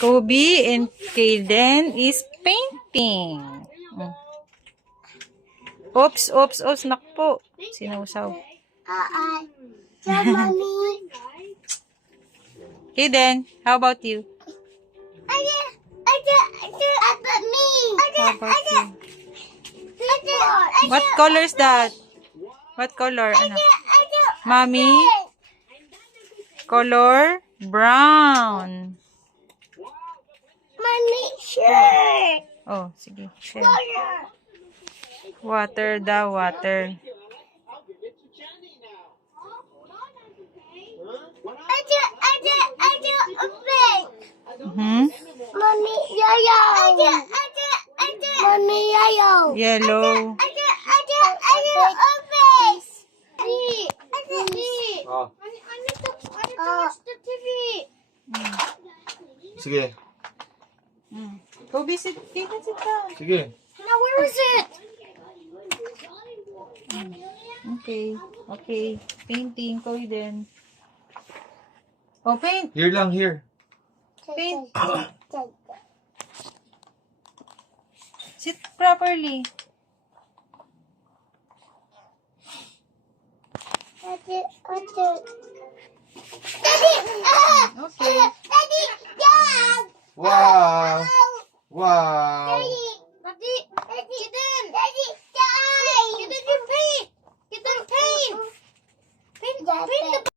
Kobe and Kaden is painting. Oops, oops, oops, nakpo. Sinusaw. Mommy. Kaden, how about you? How about you? What color is that? What color? Ano? Mommy? Color? Brown. Mommy, sure. Oh, sige. Share. Water daw, water. Mm-hmm. Mommy, yellow. Mommy, yellow. Yellow. Sige. Kobe, sit down. Sige. Now, where is it? Okay. Okay. Painting. Kobe din. Oh, paint. Here lang, here. Paint. Sit properly. Daddy. Okay. Daddy, dog. Wow! Wow!